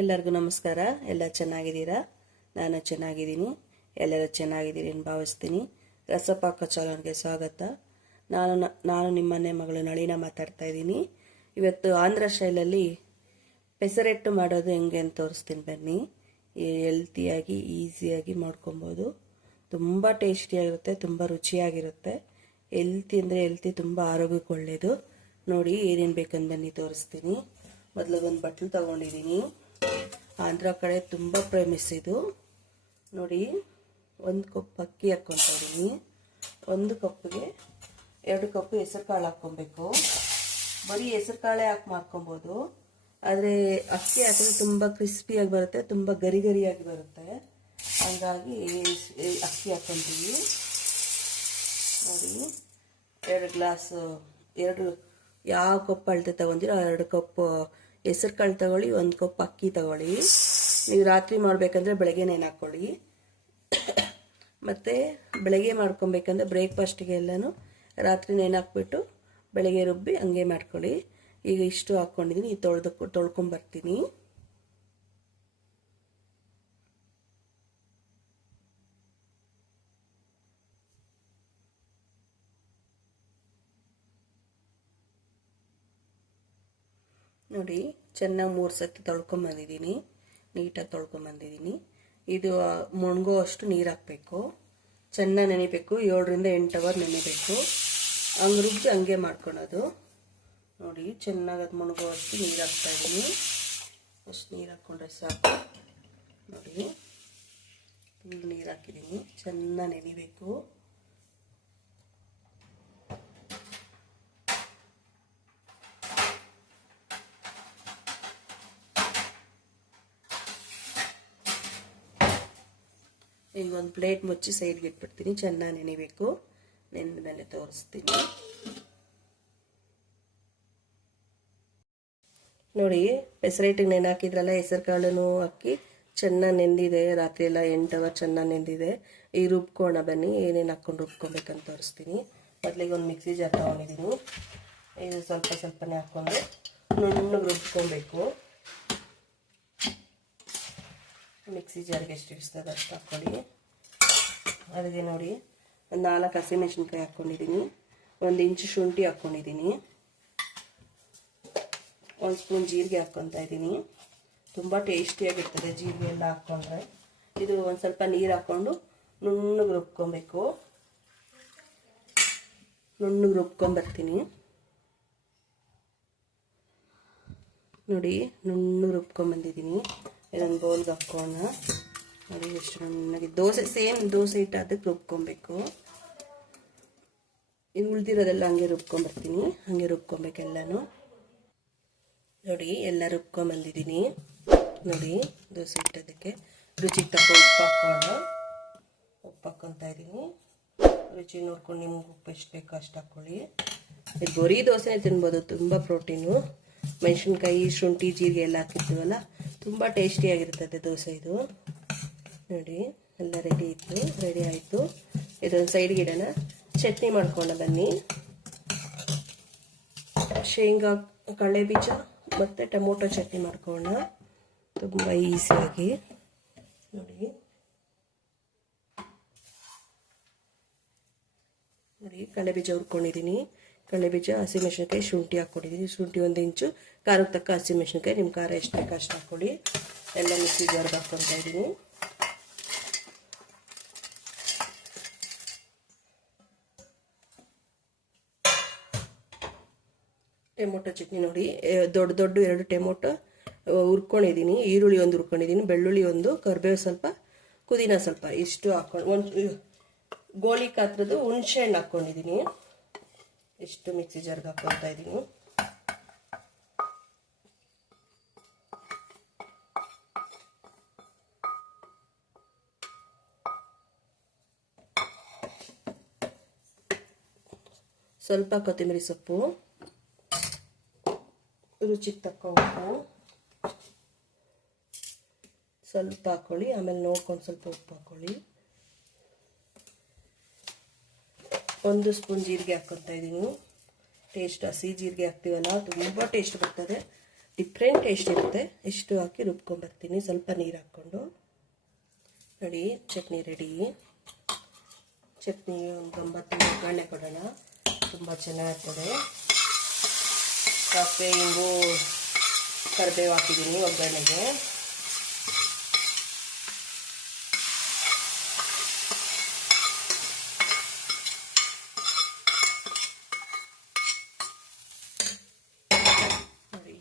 ಎಲ್ಲರಿಗೂ ನಮಸ್ಕಾರ. ಎಲ್ಲ ಚೆನ್ನಾಗಿದ್ದೀರಾ? ನಾನು ಚೆನ್ನಾಗಿದ್ದೀನಿ. ಎಲ್ಲರೂ ಚೆನ್ನಾಗಿದ್ದೀರಿ ಅಂತ ಭಾವಿಸ್ತೀನಿ. ರಸಪಾಕ ಚಾನಲ್ಗೆ ಸ್ವಾಗತ. ನಾನು ನಾನು ನಿಮ್ಮನೆ ಮಗಳು ನಳಿನ ಮಾತಾಡ್ತಾ ಇದ್ದೀನಿ. ಇವತ್ತು ಆಂಧ್ರ ಶೈಲಲ್ಲಿ ಪೆಸರೆಟ್ಟು ಮಾಡೋದು ಹೆಂಗೆ ಅಂತ ತೋರಿಸ್ತೀನಿ ಬನ್ನಿ. ಹೆಲ್ತಿಯಾಗಿ ಈಸಿಯಾಗಿ ಮಾಡ್ಕೊಬೋದು. ತುಂಬ ಟೇಸ್ಟಿಯಾಗಿರುತ್ತೆ ತುಂಬ ರುಚಿಯಾಗಿರುತ್ತೆ. ಹೆಲ್ತಿ ಅಂದರೆ ಹೆಲ್ತಿ ತುಂಬ ಆರೋಗ್ಯಕ್ಕೆ ಒಳ್ಳೆಯದು ನೋಡಿ ಏನೇನು ಬೇಕಂದು ಬನ್ನಿ ತೋರಿಸ್ತೀನಿ. ಮೊದಲು ಒಂದು ಬಟ್ಲು ತಗೊಂಡಿದ್ದೀನಿ. ಆಂಧ್ರ ಕಡೆ ತುಂಬ ಪ್ರೇಮಿಸ್ ಇದು. ನೋಡಿ, ಒಂದು ಕಪ್ ಅಕ್ಕಿ ಹಾಕ್ಕೊತಾ ಒಂದು ಕಪ್ಗೆ ಎರಡು ಕಪ್ ಹೆಸರು ಕಾಳು ಹಾಕ್ಕೊಬೇಕು. ಬರೀ ಹೆಸರು ಕಾಳೇ ಹಾಕಿ ಮಾಡ್ಕೊಬೋದು. ಆದರೆ ಅಕ್ಕಿ ಹಾಕಿದ್ರೆ ತುಂಬ ಕ್ರಿಸ್ಪಿಯಾಗಿ ಬರುತ್ತೆ, ತುಂಬ ಗರಿ ಗರಿಯಾಗಿ ಬರುತ್ತೆ. ಹಂಗಾಗಿ ಅಕ್ಕಿ ಹಾಕ್ಕೊತೀವಿ ನೋಡಿ, ಎರಡು ಗ್ಲಾಸು, ಎರಡು, ಯಾವ ಕಪ್ ಅಳತೆ ತಗೊಂಡಿರೋ ಎರಡು ಕಪ್ ಹೆಸರು ಕಾಳು ತಗೊಳ್ಳಿ, ಒಂದು ಕಪ್ ಅಕ್ಕಿ ತಗೊಳ್ಳಿ. ನೀವು ರಾತ್ರಿ ಮಾಡಬೇಕಂದ್ರೆ ಬೆಳಗ್ಗೆ ನೆನೆ ಮತ್ತು ಬೆಳಗ್ಗೆ ಮಾಡ್ಕೊಬೇಕಂದ್ರೆ ಬ್ರೇಕ್ಫಾಸ್ಟಿಗೆ ಎಲ್ಲನೂ ರಾತ್ರಿ ನೆನೆ ಹಾಕ್ಬಿಟ್ಟು ಬೆಳಗ್ಗೆ ರುಬ್ಬಿ ಹಂಗೆ ಮಾಡ್ಕೊಳ್ಳಿ. ಈಗ ಇಷ್ಟು ಹಾಕ್ಕೊಂಡಿದ್ದೀನಿ ತೊಳೆದು ತೊಳ್ಕೊಂಬರ್ತೀನಿ ನೋಡಿ, ಚೆನ್ನಾಗಿ ಮೂರು ಸತಿ ತೊಳ್ಕೊಂಬಂದಿದ್ದೀನಿ ನೀಟಾಗಿ ತೊಳ್ಕೊಂಬಂದಿದ್ದೀನಿ ಇದು ಮುಣ್ಗೋ ಅಷ್ಟು ನೀರು ಹಾಕಬೇಕು. ಚೆನ್ನಾಗಿ ನೆನಿಬೇಕು. ಏಳರಿಂದ ಎಂಟು ಅವರ್ ನೆನಿಬೇಕು. ಹಂಗೆ ರುಬ್ಬಿ ಹಂಗೆ ಮಾಡ್ಕೊಳೋದು. ನೋಡಿ, ಚೆನ್ನಾಗಿ ಅದು ಮುಣಗೋ ಅಷ್ಟು ನೀರು ಹಾಕ್ತಾಯಿದ್ದೀನಿ ಅಷ್ಟು ನೀರು ಹಾಕ್ಕೊಂಡ್ರೆ ಸಾಕು. ನೋಡಿ ಫುಲ್ ನೀರು ಹಾಕಿದ್ದೀನಿ ಚೆನ್ನಾಗಿ ನೆನಿಬೇಕು. ಈಗ ಒಂದು ಪ್ಲೇಟ್ ಮುಚ್ಚಿ ಸೈಡ್ಗೆ ಇಟ್ಬಿಡ್ತೀನಿ ಚೆನ್ನಾಗಿ ನೆನಿಬೇಕು. ನೆಂದ ಮೇಲೆ ತೋರಿಸ್ತೀನಿ. ನೋಡಿ, ಹೆಸರೇಟಿಗೆ ನೆನೆ ಹಾಕಿದ್ರಲ್ಲ ಹೆಸರು ಕಾಳನ್ನು ಹಾಕಿ ಚೆನ್ನಾಗಿ ನೆಂದಿದೆ. ರಾತ್ರಿ ಎಲ್ಲ ಎಂಟು ಅವರ್ ಚೆನ್ನಾಗಿ ನೆಂದಿದೆ. ಈ ರುಬ್ಕೋಣ ಬನ್ನಿ. ಏನೇನು ಹಾಕ್ಕೊಂಡು ರುಬ್ಕೊಬೇಕಂತ ತೋರಿಸ್ತೀನಿ. ಮೊದಲಿಗೆ ಒಂದು ಮಿಕ್ಸಿ ಜಾರ್ ತೊಗೊಂಡಿದ್ದೀನಿ. ಇದು ಸ್ವಲ್ಪ ಸ್ವಲ್ಪನೇ ಹಾಕ್ಕೊಂಡು ನುಣ್ಣಗೆ ರುಬ್ಕೊಬೇಕು. ಮಿಕ್ಸಿ ಜಾರಿಗೆ ಎಷ್ಟು ಇಷ್ಟದ ಅಷ್ಟು ಹಾಕ್ಕೊಳ್ಳಿ. ಅದಕ್ಕೆ ನೋಡಿ, ಒಂದು ನಾಲ್ಕು ಹಸಿಮೆಣ್ಸಿನ್ಕಾಯಿ ಹಾಕ್ಕೊಂಡಿದ್ದೀನಿ. ಒಂದು ಇಂಚು ಶುಂಠಿ ಹಾಕ್ಕೊಂಡಿದ್ದೀನಿ. ಒಂದು ಸ್ಪೂನ್ ಜೀರಿಗೆ ಹಾಕ್ಕೊತಾ ಇದ್ದೀನಿ. ತುಂಬ ಟೇಸ್ಟಿಯಾಗಿರ್ತದೆ ಜೀರಿಗೆ ಎಲ್ಲ ಹಾಕ್ಕೊಂಡ್ರೆ. ಇದು ಒಂದು ಸ್ವಲ್ಪ ನೀರು ಹಾಕ್ಕೊಂಡು ನುಣ್ಣಗೆ ರುಬ್ಕೊಬೇಕು. ನುಣ್ಣಗೆ ರುಬ್ಕೊಂಬರ್ತೀನಿ. ನೋಡಿ, ನುಣ್ಣಗೆ ರುಬ್ಕೊಂಬಂದಿದ್ದೀನಿ. ಇದೊಂದು ಬೌಲ್ಗೆ ಹಾಕೋಣ. ನೋಡಿ, ಎಷ್ಟು ನನಗೆ ದೋಸೆ ಸೇಮ್ ದೋಸೆ ಹಿಟ್ಟು ಅದಕ್ಕೆ ರುಬ್ಕೊಬೇಕು. ಇನ್ನು ಉಳ್ದಿರೋದೆಲ್ಲ ಹಂಗೆ ರುಬ್ಕೊಂಬರ್ತೀನಿ. ಹಂಗೆ ರುಬ್ಕೊಬೇಕೆಲ್ಲನೂ ನೋಡಿ, ಎಲ್ಲ ರುಬ್ಕೊಂಬಂದಿದ್ದೀನಿ. ನೋಡಿ, ದೋಸೆ ಹಿಟ್ಟೋದಕ್ಕೆ ರುಚಿಗೆ ತಕ್ಕ ಉಪ್ಪು ಹಾಕೋಣ. ಉಪ್ಪು ಹಾಕ್ಕೊತಾ ಇದ್ದೀನಿ. ರುಚಿ ನೋಡ್ಕೊಂಡು ನಿಮ್ಗೆ ಉಪ್ಪು ಎಷ್ಟು ಬೇಕು ಅಷ್ಟು ಹಾಕ್ಕೊಳ್ಳಿ. ಬರೀ ದೋಸೆನೇ ತಿನ್ಬೋದು, ತುಂಬ ಪ್ರೋಟೀನು ಮೆಣಸಿನ್ಕಾಯಿ, ಶುಂಠಿ, ಜೀರಿಗೆ ಎಲ್ಲ ಹಾಕಿರ್ತೀವಲ್ಲ ತುಂಬ ಟೇಸ್ಟಿಯಾಗಿರ್ತದೆ ದೋಸೆ ಇದು. ನೋಡಿ, ಎಲ್ಲ ರೆಡಿ ಇತ್ತು ರೆಡಿ ಆಯಿತು. ಇದೊಂದು ಸೈಡ್ಗೆ ಇಡೋಣ ಚಟ್ನಿ ಮಾಡ್ಕೊಂಡು ಬನ್ನಿ. ಶೇಂಗಾ ಕಳೆ ಬೀಜ ಮತ್ತು ಟೊಮೊಟೊ ಚಟ್ನಿ ಮಾಡ್ಕೊಳ್ಳೋಣ. ತುಂಬ ಈಸಿಯಾಗಿ ನೋಡಿ. ನೋಡಿ ಕಳೆ ಬೀಜ ಹುರ್ಕೊಂಡಿದ್ದೀನಿ. ಕಡಲೆ ಬೀಜ ಹಸಿಮೆಣಸಿನ್ಕಾಯಿ ಶುಂಠಿ ಹಾಕ್ಕೊಂಡಿದ್ದೀನಿ. ಶುಂಠಿ ಒಂದು ಇಂಚು, ಖಾರಕ್ಕೆ ತಕ್ಕ ಹಸಿಮೆಣ್ಸಿನ್ಕಾಯಿ ನಿಮ್ಮ ಖಾರ ಎಷ್ಟು ಬೇಕು ಅಷ್ಟು ಹಾಕ್ಕೊಳ್ಳಿ. ಎಲ್ಲ ಮಿಕ್ಸಿ ಜಾರ್ಗೆ ಹಾಕ್ಕೊತಾ ಇದ್ದೀನಿ. ಟೊಮೊಟೊ ಚಟ್ನಿ ನೋಡಿ. ದೊಡ್ಡ ದೊಡ್ಡ ಎರಡು ಟೊಮೊಟೊ ಹುರ್ಕೊಂಡಿದ್ದೀನಿ. ಈರುಳ್ಳಿ ಒಂದು ಹುರ್ಕೊಂಡಿದ್ದೀನಿ. ಬೆಳ್ಳುಳ್ಳಿ ಒಂದು, ಕರಿಬೇವು ಸ್ವಲ್ಪ, ಪುದೀನ ಸ್ವಲ್ಪ ಇಷ್ಟು ಹಾಕೊಂಡು ಒಂದು ಗೋಳಿ ಕಾತ್ರದ್ದು ಹುಣಸೆ ಹಣ್ಣು ಹಾಕ್ಕೊಂಡಿದ್ದೀನಿ. ಇಷ್ಟು ಮಿಕ್ಸಿ ಜಾರ್ಗೆ ಹಾಕೊಳ್ತಾ ಇದ್ದೀನಿ? ಸ್ವಲ್ಪ ಕೊತ್ತಂಬರಿ ಸೊಪ್ಪು, ರುಚಿಗೆ ತಕ್ಕ ಉಪ್ಪು ಸ್ವಲ್ಪ ಹಾಕೊಳ್ಳಿ, ಆಮೇಲೆ ನೋಡ್ಕೊಂಡು ಸ್ವಲ್ಪ ಉಪ್ಪು ಹಾಕ್ಕೊಳ್ಳಿ ಒಂದು ಸ್ಪೂನ್ ಜೀರಿಗೆ ಹಾಕ್ಕೊತಾ ಇದ್ದೀನಿ ಟೇಸ್ಟ್ ಹಸಿ ಜೀರಿಗೆ ಹಾಕ್ತೀವಲ್ಲ ತುಂಬ ಟೇಸ್ಟ್ ಬರ್ತದೆ. ಡಿಫ್ರೆಂಟ್ ಟೇಸ್ಟ್ ಇರುತ್ತೆ. ಎಷ್ಟು ಹಾಕಿ ರುಬ್ಕೊಂಡ್ಬರ್ತೀನಿ ಸ್ವಲ್ಪ ನೀರು ಹಾಕ್ಕೊಂಡು. ನೋಡಿ, ಚಟ್ನಿ ರೆಡಿ ಚಟ್ನಿ ಒಂದು ಒಂಬತ್ತು ಒಗ್ಗರಣೆ ಕೊಡೋಣ. ತುಂಬ ಚೆನ್ನಾಗಿರ್ತದೆ. ಕಾಫಿ ಹಿಂಗು ಕರಿಬೇವು ಹಾಕಿದ್ದೀನಿ ಒಗ್ಗರಣೆಗೆ ನೋಡಿ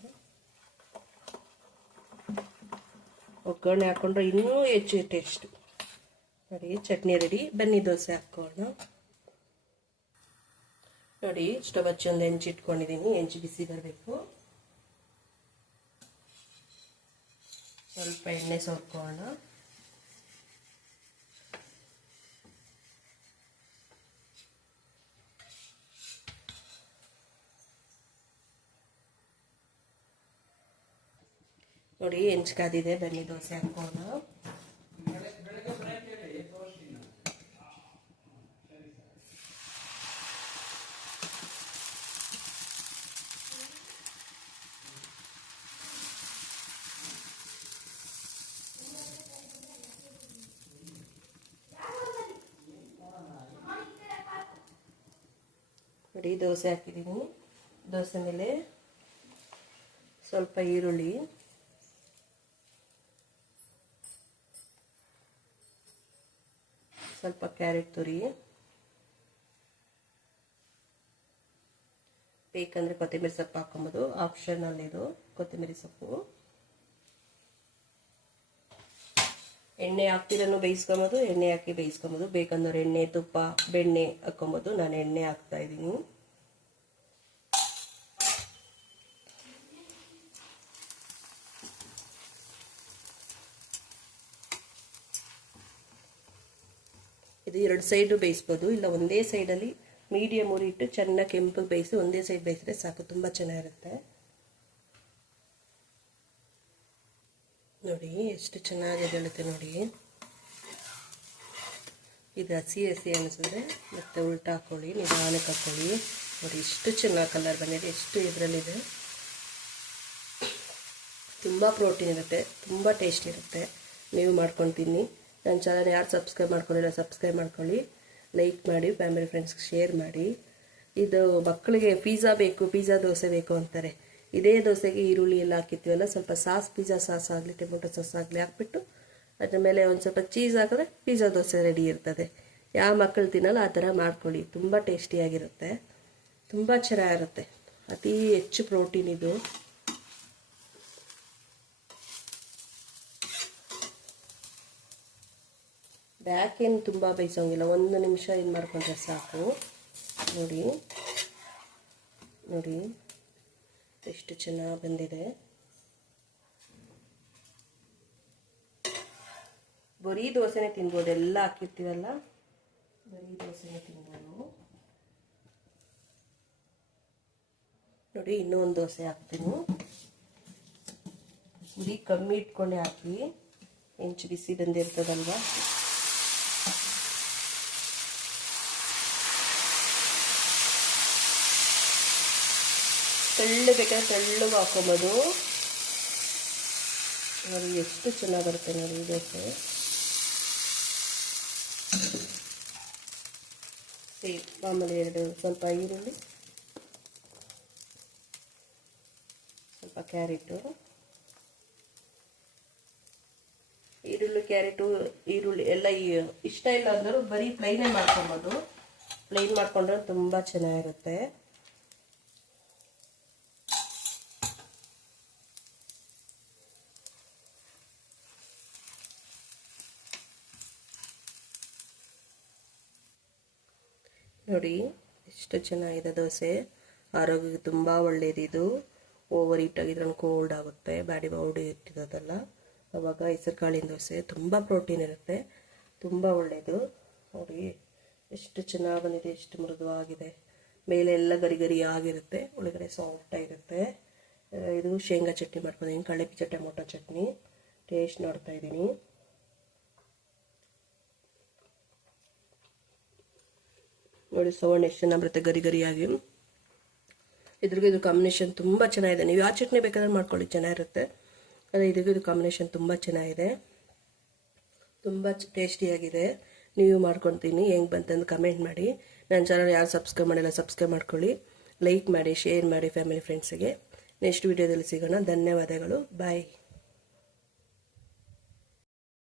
ಒಗ್ಗರಣೆ ಹಾಕ್ಕೊಂಡ್ರೆ ಇನ್ನೂ ಹೆಚ್ಚು ಟೇಸ್ಟು ನೋಡಿ, ಚಟ್ನಿ ರೆಡಿ ಬನ್ನಿ ದೋಸೆ ಹಾಕೋಣ. ನೋಡಿ ಸ್ಟವ್ ಹಚ್ಚಿ ಒಂದು ಹೆಂಚು ಇಟ್ಕೊಂಡಿದ್ದೀನಿ ಹೆಂಚು ಬಿಸಿ ಬರಬೇಕು. ಸ್ವಲ್ಪ ಎಣ್ಣೆ ಸೋರ್ಕೋಣ ನೋಡಿ ಹೆಂಚ್ಕಾದಿದೆ ಬನ್ನಿ ದೋಸೆ ಹಾಕೋಣ. ನೋಡಿ ದೋಸೆ ಹಾಕಿದ್ದೀನಿ. ದೋಸೆ ಮೇಲೆ ಸ್ವಲ್ಪ ಈರುಳ್ಳಿ. ಸ್ವಲ್ಪ ಕ್ಯಾರೆಟ್ ತುರಿ. ಬೇಕಂದ್ರೆ ಕೊತ್ತಂಬರಿ ಸೊಪ್ಪು ಹಾಕೊಬೋದು ಆಪ್ಷನಲ್ ಇದು, ಕೊತ್ತಂಬರಿ ಸೊಪ್ಪು. ಎಣ್ಣೆ ಹಾಕ್ತಿರೋ ಬೇಯಿಸ್ಕೊಬೋದು, ಎಣ್ಣೆ ಹಾಕಿ ಬೇಯಿಸ್ಕೊಬೋದು. ಬೇಕಂದ್ರೆ ಎಣ್ಣೆ, ತುಪ್ಪ, ಬೆಣ್ಣೆ ಹಾಕೊಬೋದು ನಾನು ಎಣ್ಣೆ ಹಾಕ್ತಾ ಇದ್ದೀನಿ. ಇದು ಎರಡು ಸೈಡು ಬೇಯಿಸ್ಬೋದು. ಇಲ್ಲ ಒಂದೇ ಸೈಡಲ್ಲಿ ಮೀಡಿಯಮ್ ಉರಿ ಇಟ್ಟು ಚೆನ್ನಾಗಿ ಕೆಂಪಗೆ ಬೇಯಿಸಿ ಒಂದೇ ಸೈಡ್ ಬೇಯಿಸಿದ್ರೆ ಸಾಕು. ತುಂಬ ಚೆನ್ನಾಗಿರುತ್ತೆ. ನೋಡಿ, ಎಷ್ಟು ಚೆನ್ನಾಗಿ ಬೆಳುತ್ತೆ ನೋಡಿ. ಇದು ಹಸಿ ಹಸಿ ಅನಿಸಿದ್ರೆ ಮತ್ತೆ ಉಲ್ಟ ಹಾಕೊಳ್ಳಿ, ನಿಧಾನಕ್ಕೆ ಹಾಕೊಳ್ಳಿ. ನೋಡಿ ಎಷ್ಟು ಚೆನ್ನಾಗಿ ಕಲರ್ ಬಂದಿದೆ. ಎಷ್ಟು ಇದರಲ್ಲಿದೆ. ತುಂಬ ಪ್ರೋಟೀನ್ ಇರುತ್ತೆ. ತುಂಬ ಟೇಸ್ಟ್ ಇರುತ್ತೆ. ನೀವು ಮಾಡ್ಕೊಂಡು ತಿನ್ನಿ. ನನ್ನ ಚಾನಲ್ ಯಾರು ಸಬ್ಸ್ಕ್ರೈಬ್ ಮಾಡ್ಕೊಂಡಿಲ್ಲ ಸಬ್ಸ್ಕ್ರೈಬ್ ಮಾಡ್ಕೊಳ್ಳಿ. ಲೈಕ್ ಮಾಡಿ ಫ್ಯಾಮಿಲಿ ಫ್ರೆಂಡ್ಸ್ಗೆ ಶೇರ್ ಮಾಡಿ. ಇದು ಮಕ್ಕಳಿಗೆ ಪಿಜ್ಜಾ ಬೇಕು ಪಿಜ್ಜಾ ದೋಸೆ ಬೇಕು ಅಂತಾರೆ. ಇದೇ ದೋಸೆಗೆ ಈರುಳ್ಳಿ ಎಲ್ಲ ಹಾಕಿರ್ತೀವಲ್ಲ ಸ್ವಲ್ಪ ಸಾಸ್ ಪಿಜ್ಜಾ ಸಾಸ್ ಆಗಲಿ, ಟೊಮೊಟೊ ಸಾಸ್ ಆಗಲಿ ಹಾಕ್ಬಿಟ್ಟು ಅದ್ರ ಮೇಲೆ ಒಂದು ಸ್ವಲ್ಪ ಚೀಸ್ ಹಾಕಿದ್ರೆ ಪಿಜ್ಜಾ ದೋಸೆ ರೆಡಿ ಇರ್ತದೆ. ಯಾವ ಮಕ್ಕಳು ತಿನ್ನಲ್ಲ, ಆ ಥರ ಮಾಡ್ಕೊಳ್ಳಿ. ತುಂಬ ಟೇಸ್ಟಿಯಾಗಿರುತ್ತೆ ತುಂಬ ಚೆನ್ನಾಗಿರುತ್ತೆ. ಅತಿ ಹೆಚ್ಚು ಪ್ರೋಟೀನ್ ಇದು. ಬ್ಯಾಕ್ ಏನು ತುಂಬ ಬೇಯಿಸೋಂಗಿಲ್ಲ. ಒಂದು ನಿಮಿಷ ಇದು ಮಾಡ್ಕೊಂಡ್ರೆ ಸಾಕು. ನೋಡಿ. ನೋಡಿ. ಎಷ್ಟು ಚೆನ್ನಾಗಿ ಬಂದಿದೆ. ಬರೀ ದೋಸೆನೇ ತಿನ್ಬೋದು. ಎಲ್ಲ ಹಾಕಿರ್ತೀವಲ್ಲ ಬರೀ ದೋಸೆನೇ ತಿನ್ಬೋದು. ನೋಡಿ, ಇನ್ನೂ ಒಂದು ದೋಸೆ ಹಾಕ್ತೀನಿ. ಉರಿ ಕಮ್ಮಿ ಇಟ್ಕೊಂಡೆ ಹಾಕಿ. ಹೆಂಚು ಬಿಸಿ ಬಂದಿರ್ತದಲ್ವಾ? ತೆಳ್ಳು ಬೇಕಾದ್ರೆ ತೆಳ್ಳಗೆ ಹಾಕೊಬೋದು. ನೋಡಿ, ಎಷ್ಟು ಚೆನ್ನಾಗಿ ಬರುತ್ತೆ ನೋಡಿ ದೋಸೆ ಸೇಮ್ ಮಾಮೂಲಿ ಎರಡು ಸ್ವಲ್ಪ ಈರುಳ್ಳಿ, ಸ್ವಲ್ಪ ಕ್ಯಾರೆಟು. ಈರುಳ್ಳಿ ಕ್ಯಾರೆಟು, ಈರುಳ್ಳಿ ಎಲ್ಲ ಇಷ್ಟ ಇಲ್ಲ ಅಂದರೂ ಬರೀ ಪ್ಲೈನೇ ಮಾಡ್ಕೊಬೋದು. ಪ್ಲೈನ್ ಮಾಡ್ಕೊಂಡ್ರೆ ತುಂಬ ಚೆನ್ನಾಗಿರುತ್ತೆ. ನೋಡಿ ಎಷ್ಟು ಚೆನ್ನಾಗಿದೆ ದೋಸೆ. ಆರೋಗ್ಯಕ್ಕೆ ತುಂಬ ಒಳ್ಳೆಯದಿದು ಓವರ್ ಹೀಟ್ ಆಗಿದ್ರೆ ಕೋಲ್ಡ್ ಆಗುತ್ತೆ ಬ್ಯಾಡಿ ಬೌಡಿ ಇಟ್ಟಿರೋದಲ್ಲ ಅವಾಗ ಹೆಸರು ಕಾಳಿನ ದೋಸೆ ತುಂಬ ಪ್ರೋಟೀನ್ ಇರುತ್ತೆ. ತುಂಬ ಒಳ್ಳೆಯದು ನೋಡಿ, ಎಷ್ಟು ಚೆನ್ನಾಗಿ ಬಂದಿದೆ, ಎಷ್ಟು ಮೃದುವಾಗಿದೆ. ಮೇಲೆ ಎಲ್ಲ ಗರಿ ಗರಿ ಆಗಿರುತ್ತೆ. ಒಳಗಡೆ ಸಾಫ್ಟ್ ಆಗಿರುತ್ತೆ. ಇದು ಶೇಂಗಾ ಚಟ್ನಿ ಮಾಡ್ಕೊಂಡಿದ್ದೀನಿ ಚಟ್ನಿ ಟೊಮೊಟೊ ಚಟ್ನಿ. ಟೇಸ್ಟ್ ನೋಡ್ತಾ ಇದ್ದೀನಿ. ನೋಡಿ ಸವರ್ಣ ಎಷ್ಟು ಚೆನ್ನಾಗಿ ಗರಿ ಗರಿಯಾಗಿ. ಇದ್ರಿಗೂ ಇದು ಕಾಂಬಿನೇಷನ್ ತುಂಬ ಚೆನ್ನಾಗಿದೆ. ನೀವು ಯಾವ ಚಟ್ನಿ ಬೇಕಾದ್ರೆ ಮಾಡ್ಕೊಳ್ಳಿ, ಚೆನ್ನಾಗಿರುತ್ತೆ. ಅದೇ ಇದಕ್ಕೂ ಇದು ಕಾಂಬಿನೇಷನ್ ತುಂಬ ಚೆನ್ನಾಗಿದೆ. ತುಂಬ ಟೇಸ್ಟಿಯಾಗಿದೆ ನೀವು ಮಾಡ್ಕೊತೀನಿ, ಹೆಂಗೆ ಬಂತಂದು ಕಮೆಂಟ್ ಮಾಡಿ. ನನ್ನ ಚಾನಲ್ ಯಾರು ಸಬ್ಸ್ಕ್ರೈಬ್ ಮಾಡಿಲ್ಲ ಸಬ್ಸ್ಕ್ರೈಬ್ ಮಾಡ್ಕೊಳ್ಳಿ. ಲೈಕ್ ಮಾಡಿ ಶೇರ್ ಮಾಡಿ ಫ್ಯಾಮಿಲಿ ಫ್ರೆಂಡ್ಸಿಗೆ ನೆಕ್ಸ್ಟ್ ವೀಡಿಯೋದಲ್ಲಿ ಸಿಗೋಣ. ಧನ್ಯವಾದಗಳು. ಬಾಯ್